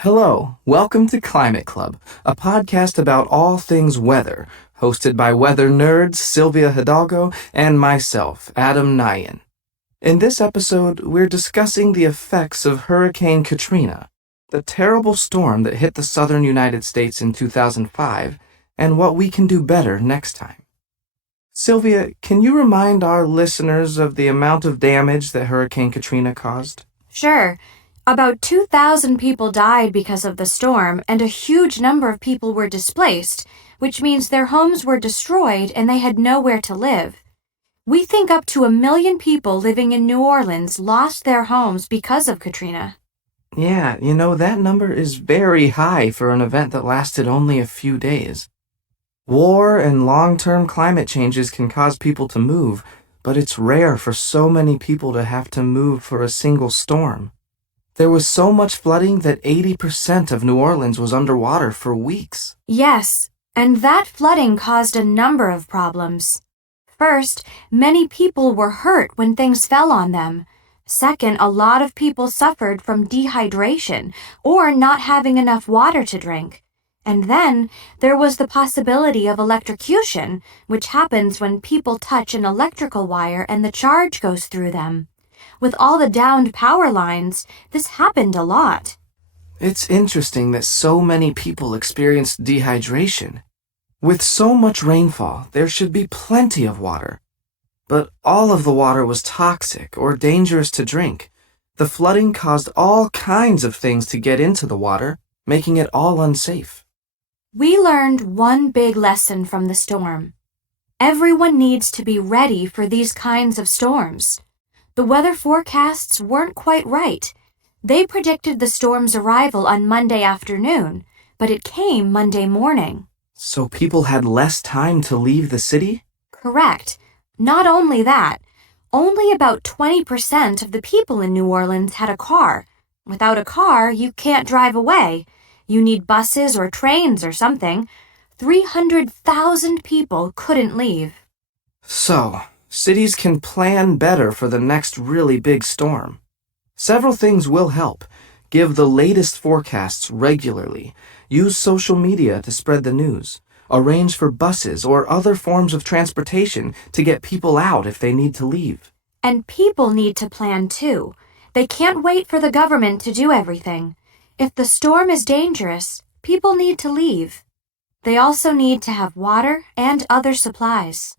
Hello, welcome to Climate Club, a podcast about all things weather, hosted by weather nerds Sylvia Hidalgo and myself, Adam Nyan. In this episode, we're discussing the effects of Hurricane Katrina, the terrible storm that hit the southern United States in 2005, and what we can do better next time. Sylvia, can you remind our listeners of the amount of damage that Hurricane Katrina caused? Sure. About 2,000 people died because of the storm, and a huge number of people were displaced, which means their homes were destroyed and they had nowhere to live. We think up to 1 million people living in New Orleans lost their homes because of Katrina. Yeah, that number is very high for an event that lasted only a few days. War and long-term climate changes can cause people to move, but it's rare for so many people to have to move for a single storm. There was so much flooding that 80% of New Orleans was underwater for weeks. Yes, and that flooding caused a number of problems. First, many people were hurt when things fell on them. Second, a lot of people suffered from dehydration or not having enough water to drink. And then there was the possibility of electrocution, which happens when people touch an electrical wire and the charge goes through them. With all the downed power lines, this happened a lot. It's interesting that so many people experienced dehydration. With so much rainfall, there should be plenty of water. But all of the water was toxic or dangerous to drink. The flooding caused all kinds of things to get into the water, making it all unsafe. We learned one big lesson from the storm. Everyone needs to be ready for these kinds of storms. The weather forecasts weren't quite right. They predicted the storm's arrival on Monday afternoon, but it came Monday morning. So people had less time to leave the city? Correct. Not only that, only about 20% of the people in New Orleans had a car. Without a car, you can't drive away. You need buses or trains or something. 300,000 people couldn't leave. So, cities can plan better for the next really big storm. Several things will help. Give the latest forecasts regularly. Use social media to spread the news. Arrange for buses or other forms of transportation to get people out if they need to leave. And people need to plan too. They can't wait for the government to do everything. If the storm is dangerous, people need to leave. They also need to have water and other supplies.